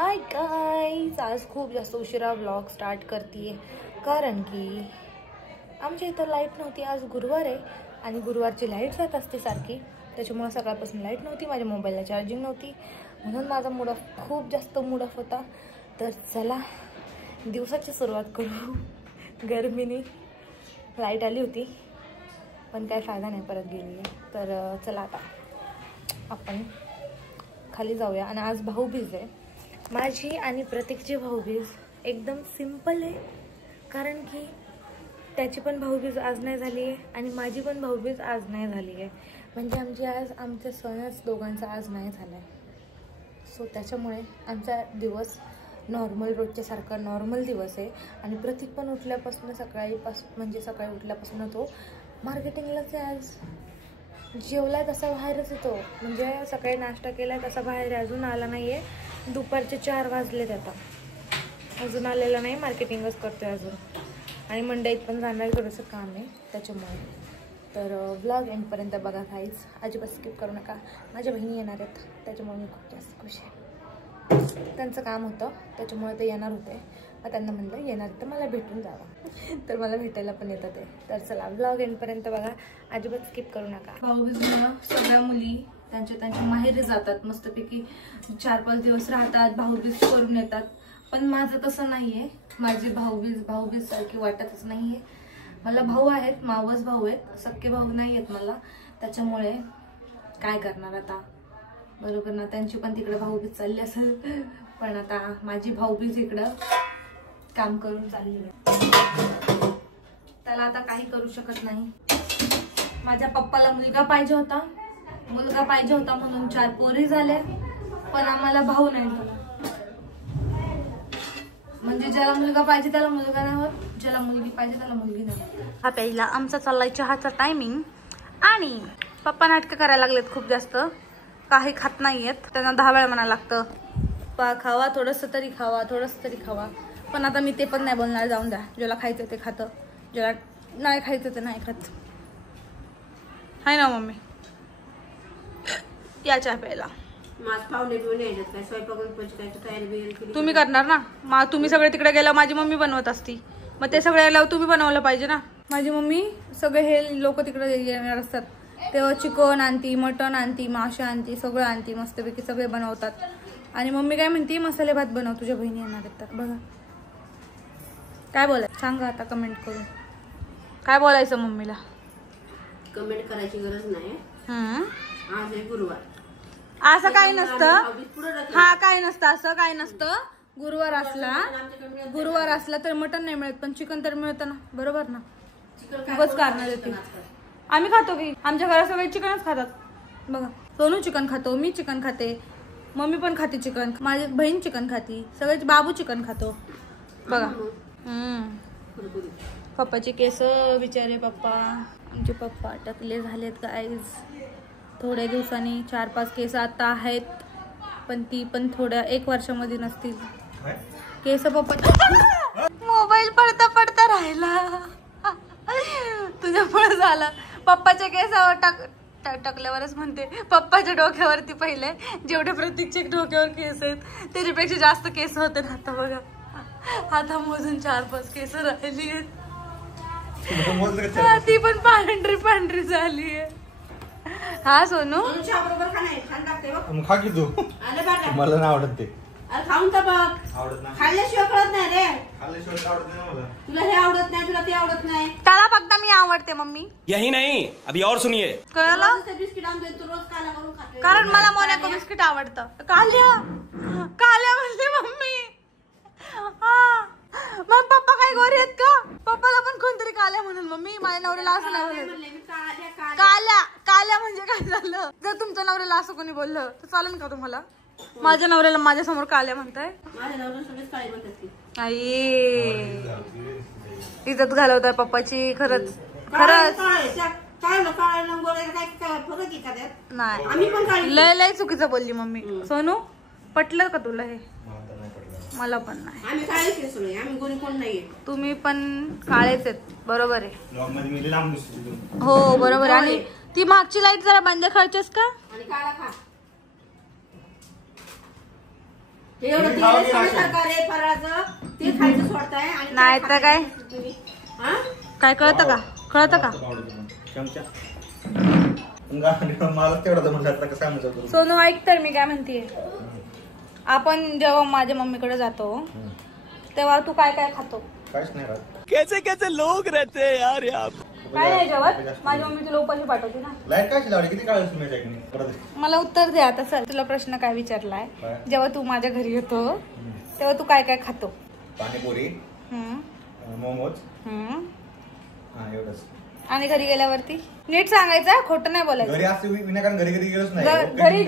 Hi guys, आज खूप जास्त उशिरा व्लॉग स्टार्ट करते कारण की आमच्या इथं लाईट नव्हती. आज गुरुवार आहे आणि गुरुवारची लाईट जात असते सारखी, त्याच्यामुळे सकाळपासून लाईट नव्हती. माझ्या मोबाईलला चार्जिंग नव्हती, म्हणून माझा मूड ऑफ, खूप जास्त मूड ऑफ होता. तर चला दिवसाची सुरुवात करू. गरमीने लाईट आली होती पण काय फायदा नाही, परत गेली आहे. तर चला आता आपण खाली जाऊया. आणि आज भाऊबीज आहे माझी आणि प्रतीकची भाऊबीज. एकदम सिंपल आहे कारण की त्याची पण भाऊबीज आज नाही झाली आहे आणि माझी पण भाऊबीज आज नाही झाली आहे. म्हणजे आमचा सणच दोघांचा आज नाही झाला आहे. सो त्याच्यामुळे आमचा दिवस नॉर्मल रोजच्यासारखा नॉर्मल दिवस आहे. आणि प्रतीक पण उठल्यापासून सकाळी उठल्यापासून तो मार्केटिंगलाच आहे. आज जेवलाय तसा बाहेरच येतो, म्हणजे सकाळी नाश्ता केलाय तसा बाहेर अजून आला नाही आहे. दुपारचे 4 वाजलेत, आता अजून आलेला नाही. मार्केटिंगच करतोय अजून. आणि मंडईत पण जाणार, थोडंसं काम आहे त्याच्यामुळे. तर व्लॉग एंडपर्यंत बघा गाईज, अजिबात स्किप करू नका. माझ्या बहिणी येणार आहेत त्याच्यामुळे मी खूप जास्त खुश आहे. त्यांचं काम होतं त्याच्यामुळे ते येणार होते. मग त्यांना म्हणलं येणार तर मला भेटून जावं, तर मला भेटायला पण येतं ते. तर चला व्लॉग एंडपर्यंत बघा, अजिबात स्किप करू नका. भाऊबीजमुळं सगळ्या मुली त्यांच्या माहेरी जातात, मस्तपैकी 4-5 दिवस राहतात, भाऊबीज करून येतात. पण माझं तसं नाही आहे. माझी भाऊबीज सारखी वाटतच नाही आहे. मला भाऊ आहेत, मावस भाऊ आहेत, सख्खे भाऊ नाही आहेत मला. त्याच्यामुळे काय करणार आता, बरोबर ना. त्यांची पण तिकडे भाऊबीज चालली असेल, पण आता माझी भाऊबीज इकडं काम करून चालली आहे. त्याला आता काही करू शकत नाही. माझ्या पप्पाला मुलगा पाहिजे होता म्हणून 4 पोरी झाल्या, पण आम्हाला भाऊ नाही. म्हणजे ज्याला मुलगा पाहिजे त्याला मुलगा नाही होत, ज्याला मुलगी पाहिजे त्याला मुलगी नाही. हा पहिला आमचा चाललाय चहाचा टायमिंग. आणि पप्पा नाटकं करायला लागलेत खूप जास्त, काही खात नाहीयेत. त्यांना 10 वेळा म्हणायला लागतं, पा खावा, थोडंसं तरी खावा. पण आता मी ते पण नाही बोलणार, जाऊन द्या. ज्याला खायचं ते खातं, ज्याला नाही खायचं ते नाही खात. हाय ना मम्मी, या चहा प्यायला. तुम्ही करणार ना, तुम्ही सगळे तिकडे गेल्यावर माझी मम्मी बनवत असती, मग ते सगळे आल्यावर तुम्ही बनवलं पाहिजे ना. माझी मम्मी सगळे हे लोक तिकडे येणार असतात तेव्हा चिकन आणती, मटण आणती, मासे आणती, सगळं आणती, मस्तपैकी सगळे बनवतात. आणि मम्मी काय म्हणती, मसाले भात बनव, तुझ्या बहिणी येणार आहेत तर. बघा काय बोलायचं सांगा आता कमेंट करून, काय बोलायचं मम्मीला. कमेंट करायची गरज नाही. आज आहे गुरुवार, असं काही नसतं. हा काही नसतं, असं काही नसतं. गुरुवार असला तर मटण नाही मिळत, पण चिकन तर मिळतं ना, बरोबर ना. खूपच कारण देते. आम्ही खातो की, आमच्या घरात सगळे चिकनच खातात. बघा, सोनू चिकन खातो, मी चिकन खाते, मम्मी पण खाते चिकन, माझी बहीण चिकन खाती, सगळे, बाबू चिकन खातो. बघा पप्पाचे केस, बिचारे पप्पा, आमचे पप्पा टकले झालेत गाईज. थोड्या दिवसांनी 4-5 केस आता आहेत, पण ती पण थोड्या 1 वर्षामध्ये नसतील केस. पप्पा मोबाईल पडता राहिला, तुझ्यामुळे झालं. पप्पाच्या केसावर टाकल्यावरच म्हणते, पप्पाच्या डोक्यावरती पहिले जेवढे प्रतीकच्या डोक्यावर केस आहेत त्याच्यापेक्षा जास्त केस होते ना. आता बघा, आता मोजून 4-5 केस राहिली आहेत. ती पण पांढरी झाली आहे. हा सोनू, खा की तू. मला नाही आवडत ते. खाऊन तर बघ, आवडत नाही. खाल्ल्याशिवाय कळत नाही रे. खाल्ल्याशिवाय आवडत नाही मला. तुला हे आवडत नाही, तुला ते आवडत नाही. त्याला फक्त मी आवडते मम्मी. यही नहीं, अभी और सुनिए. कळलं? बिस्किट आणतोय तू, रोज काला करून खाते. कारण मला मोनॅको बिस्किट आवडतं. काल्या म्हणते मम्मी. मग पप्पा काय गोरे आहेत का? पप्पाला पण कोणतरी काल्या म्हणून मम्मी. माझ्या नवऱ्याला असं नाही म्हणत. काल्या म्हणजे काय झालं? जर तुमच्या नवऱ्याला असं कोणी बोललं तर चालेल का तुम्हाला? माझ्या नवऱ्याला माझ्या समोर काल्या म्हणताय. माझ्या नवऱ्याला सगळेच काळे म्हणतात. आई इज्जत घालवताय पप्पाची. खरंच नाही, लय चुकीचं बोलली मम्मी. सोनू, पटलं का तुला हे? मला पण नाही. आम्ही काळेच आहे सगळे, आम्ही गोरी कोण नाहीये. तुम्ही पण काळेच आहेत, बरोबर आहे. हो हो बरोबर. आणि ती मागची लाईट जरा बंद करतेस का? आणि काळा खा. एवढं तुम्ही खावा की राशन? सरकार फराळाचं ते खायचं सोडताय आणि नाही तर काय? तुम्ही हा काय कळतं का? कळतं का? चमचा मला तेवढा तर म्हणलं कसं समजतो. सोनू ऐक तर मी काय म्हणते, आपण जेव्हा माझ्या मम्मीकडे जातो तेव्हा तू काय काय खातो? काहीच नाही राहत. कैसे कैसे लोग रहते हैं यार यहाँ पे. काय नाही जेवत? माझी मम्मी तुला उपाशी पाठवते ना. लाईट काय लावली किती काळ तुम्ही ऐकून परत मला उत्तर दे आता. सर तुला प्रश्न काय विचारलाय? काय? जेव्हा तू माझ्या घरी येतो तेव्हा तू काय काय खातो? पाणीपुरी हम्म, मोमोज हम्म. हा एवढंच. आणि घरी गेल्यावरती नीट सांगायचं, खोटं नाही बोलायचं. घरी असते विनाकारण घरी कधी गेलोच नाही. घरी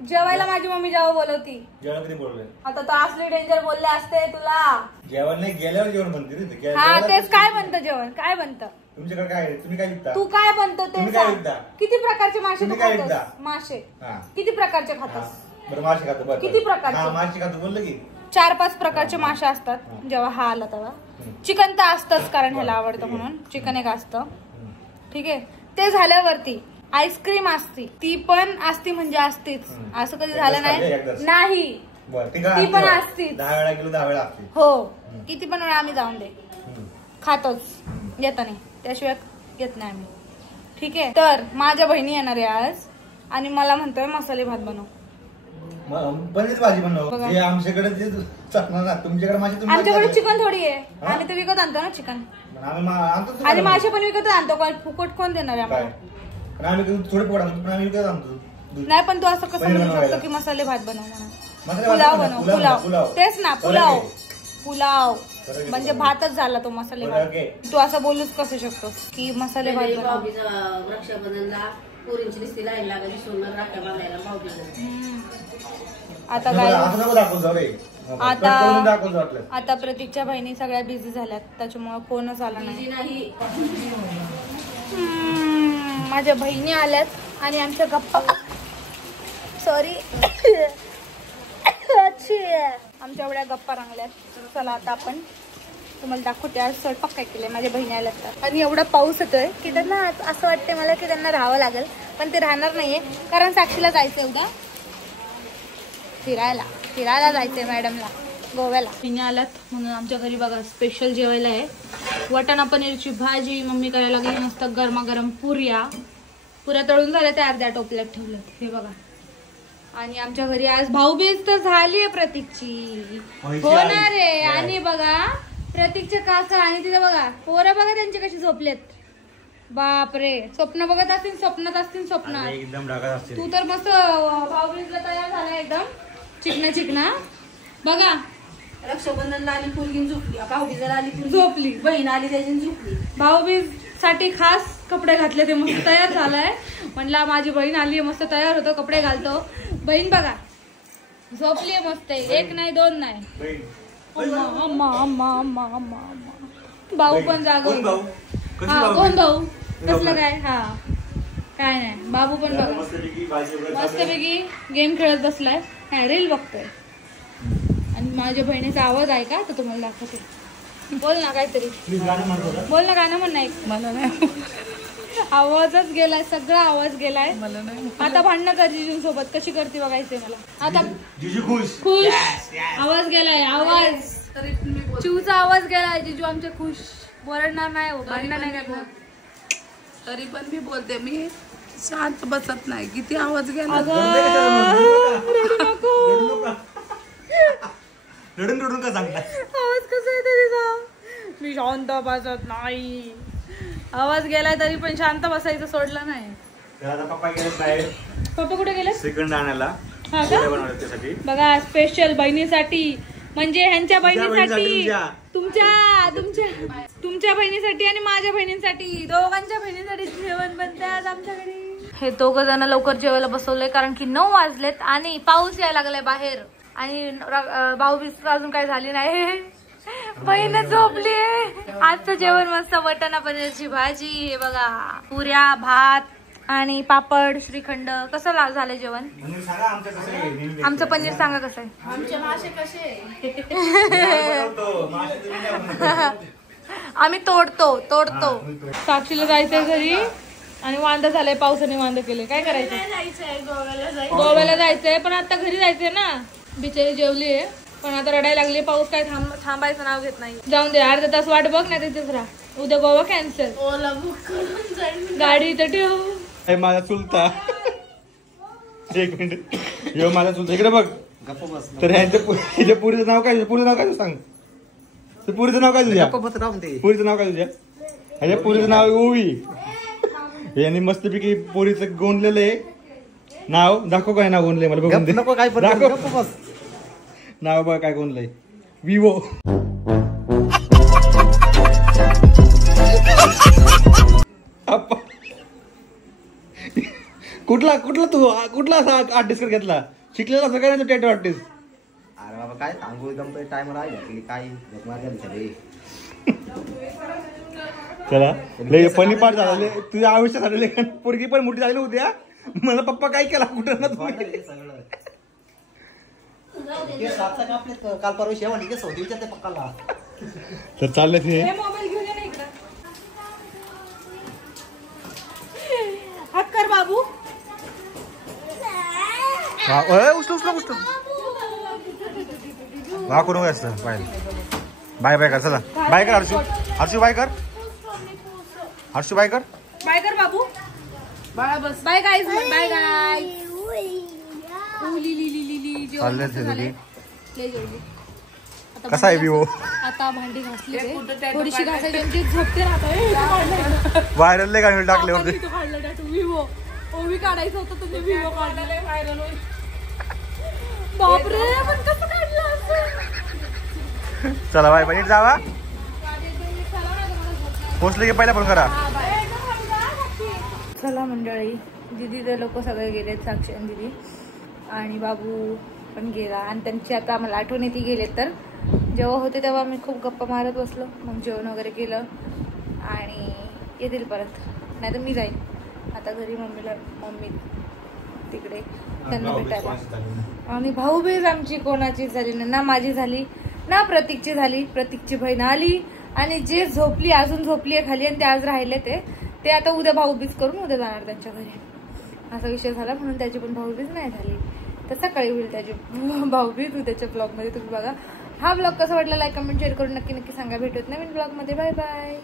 जेवायला माझी मम्मी जेव्हा बोलवती. जेवण कधी बोलवलंय? आता तो असली डेंजर बोलले असते तुला. जेवण नाही गेल्यावर जेवण बनते रे. हा तेच. काय बनतं जेवण? काय बनतं? तुमच्याकडे काय आहे? तुम्ही काय विकता? तू काय बनतो ते तुम्ही काय सांग. विकता? किती प्रकारचे मासे तू तुम्ही काय खातोस? विकता? मासे हा. किती प्रकारचे हा. खातोस? बरं मासे खातो बरं. किती प्रकारचे? हा मासे खातो बोललं की 4-5 प्रकारचे मासे असतात जेव्हा हा आला तेव्हा. चिकन तर असतंच कारण ह्याला आवडतं म्हणून. चिकन एक असतं, ठीक आहे. ते झाल्यावरती आईस्क्रीम असती, ती पण असती म्हणजे असतीच. असं कधी झालं नाही. बरं ती ती पण असतीच. 10 वेळा गेलो 10 वेळा असते. हो, किती पण वेळा आम्ही जाऊन दे खातोच येताना, त्याशिवाय येत नाही आम्ही, ठीक आहे. तर माझ्या बहिणी येणार आहे आज आणि मला म्हणतोय मसाले भात बनव. पनीर भाजी बनव. बघा. हे आमच्याकडे जे चकणार ना तुमच्याकडे मासे आमच्याकडे चिकन थोडी आहे, आम्ही ते विकत आणतो ना चिकन. आणतो आणि मासे पण विकत आणतो. फुकट कोण देणार आहे आम्हाला? आम्ही थोडे पोट आणतो पण आम्ही विकत आणतो. नाही पण तू असं कसं पनीर म्हणू शकतो बनवायला. की मसाले भात बनव म्हणून? मसाले भात पुलाव बनव, बनव. पुलाव तेच ना, पुलाव. पुलाव फरक आहे. म्हणजे भातच झाला तो मसाले भात. फरक आहे. तू असं बोलूच कसं शकतो की मसाले भात बनव? भाऊबीज रक्षाबंधनला पोरींची नुसती लाईन लागायची सोनं राख्या बांधायला भाऊबीज. आता काय असं नको दाखवून जाऊ रे. आता दाखवून जाऊ वाटलं. आता प्रतीकच्या बहिणी सगळ्या बिझी झाल्यात त्याच्यामुळे कोणच आला नाही. नाही माझ्या बहिणी आल्यात आणि आमच्या गप्पा सॉरी आमच्या एवढ्या गप्पा रंगल्यात. चला आता आपण तुम्हाला दाखवते आज स्वयंपाक काय केलंय. माझ्या बहिणी आल्यात तर. आणि एवढा पाऊस येतोय की त्यांना असं वाटतंय मला की त्यांना राहावं लागेल, पण ते राहणार नाहीये कारण साक्षीला जायचंय उद्या फिरायला जायचंय मॅडमला गोव्याला. बहिणी आल्यात म्हणून आमच्या घरी बघा स्पेशल जेवायला आहे. वाटाणा पनीरची भाजी मम्मी करायला लागली, मस्त गरमागरम पुऱ्या तळून झाल्या त्या अर्ध्या टोपल्यात ठेवल्यात हे बघा. आणि आमच्या घरी आज भाऊबीज तर झालीये प्रतीकची, होणार आहे. आणि बघा प्रतीकचे काका आणि तिथे बघा पोरं बघा त्यांचे कशी झोपलेत. बापरे, स्वप्न बघत असतील, स्वप्नात असतील स्वप्नात. एकदम ढगात असते. तू तर मस्त भाऊबीजला तयार झाला एकदम चिकना बघा. रक्षाबंधनला आली पोरगी झोपली, भाऊबीजाला आली पोरगी झोपली, बहीण आली त्याची झोपली. भाऊबीज साठी खास कपडे घातले, ते मस्त तयार झालाय. म्हणला माझी बहीण आली मस्त तयार होतो, कपडे घालतो. बहीण बघा झोपली मस्त, एक नाही दोन नाही. अम्मा अम्मा अम्मा अम्मा अम्मा अम्मा. भाऊ पण जागो. हा कोण भाऊ? कसलं काय? हा काय नाही. बाबू पण बघा मस्तपैकी गेम खेळत बसलाय, रील बघतोय. आणि माझ्या बहिणीचा आवाज आहे का तर तुम्हाला दाखवते. बोल ना काहीतरी, बोल ना, गाणं म्हण. नाही मला नाही, आवाजच गेलाय, सगळा आवाज गेलाय. मला नाही. आता भांडणं कर जिजू सोबत, कशी करते बघायचंय मला. आता जिजू खुश आवाज गेलाय, आवाज चिवचा आवाज गेलाय. जिजू आमचे खुश, बोलणार नाही, भांडणं नाही करणार. तरी पण मी बोलते, मी शांत बसत नाही. किती आवाज गेला. रडून का सांगता? आवाज कसा येतो तिचा? मी शांत बसत नाही. आवाज गेलाय तरी पण शांत बसायचं सोडलं नाही. पप्पा गेले बाहेर. पप्पा कुठे गेले? श्रीखंड आणायला. हा का? बघा स्पेशल बहिणीसाठी, म्हणजे ह्यांच्या बहिणीसाठी, तुमच्या बहिणीसाठी आणि माझ्या बहिणीसाठी, दोघांच्या बहिणीसाठी जेवण बनते आज आमच्या घरी. हे दोघं जण लवकर जेवायला बसवलंय कारण की 9 वाजलेत आणि पाऊस यायला लागलाय बाहेर. आणि भाऊबीज अजून काय झाली नाही, बहीण झोपली. आजचं जेवण मस्त वाटाणा पनीरची भाजी, हे बघा पुऱ्या, भात आणि पापड, श्रीखंड. कसं झालंय जेवण? आमचं पनीर सांगा कसं आहे. आमचे मासे कसे आम्ही तोडतो. साक्षीला जायचंय घरी आणि वांदा झालंय, पावसाने वांदा केले. काय करायचं? गोव्याला जायचंय पण आता घरी जायचंय ना. बिचारी जेवली आहे पण आता रडायला लागली. पाऊस काय थांबायचं नाव घेत नाही. जाऊन दे, अर्धा तास वाट बघ ना तिथेच राहा. उद्या गोवा कॅन्सल. गाडी इथं ठेव. माझा चुलता एक मिनिट यो माझा चुलता इकडे बघ. तर ह्याच्या पुरीचं नाव काय? पुरीचं नाव काय सांग. पुरीचं नाव काय तुझ्या? पुरीचं नाव काय तुझ्या? ह्याच्या पुरीचं नाव ओवी. यांनी मस्तपैकी पोरीचं गोंडलेलं आहे नाव. दाखव काय नाव गोंडलंय मला बघून दे. दाखव नाव बघ काय गोंडलंय. विवो. कुठला तू कुठला असा आर्टिस्ट घेतला? शिकलेला असं काय टॅटू आर्टिस्ट? अरे बाबा काय सांगू एकदम टाइम राहिला काय चला लय फनी पार्ट झाला तुझ्या आयुष्यात झालेले. पोरगी पण मोठी झाली उद्या मला पप्पा काय केला कुठं ना काल परवा शेवा केस होती विचारते पक्काला. तर चाललं ते मोबाईल घेऊन ये ना इकडं. हात कर बाबू. उचलू हा करून काय असतं. बाय बाय कर. चला बाय कर हर्षू बाय कर. हर्षू बाय कर. बाय कर बाबू. बाळा बस. Bye guys. Bye guys. कसा आहे विवो? आता भांडी घासली थोडीशी घासायची झोपते राहता. व्हायरल गाणी टाकले होते. विवो ओवी काढायचं होतं तुम्ही विवो काढला. व्हायरल होईल. बापरे पण कसं काढलं असं. चला बाय नीट जावा. पोचले की पहिला फोन करा. चला मंडळी, दीदी लोक सगळे गेलेत. साक्षी आणि दीदी आणि बाबू पण गेला. आणि त्यांची आता आम्हाला आठवण येते गेले. तर जेव्हा होते तेव्हा मी खूप गप्पा मारत बसलो. मग जेवण वगैरे केलं आणि येतील परत. नाही तर मी जाईन आता घरी. मम्मी तिकडे त्यांना भेटायला. आणि भाऊबीज आमची कोणाची झाली नाही ना. माझी झाली ना प्रतीकची झाली. प्रतीकची बहीण आली आणि जे झोपली अजून झोपली आहे खाली आणि ते आज राहिले ते आता उद्या भाऊबीज करून उद्या जाणार त्यांच्या घरी. असा विषय झाला म्हणून त्याची पण भाऊबीज नाही झाली. तर सकाळी होईल त्याची भाऊबीज उद्याच्या ब्लॉगमध्ये. तुम्ही बघा. हा ब्लॉग कसा वाटला लाईक कमेंट शेअर करून नक्की सांगा. भेटूत नवीन ब्लॉगमध्ये. Bye bye.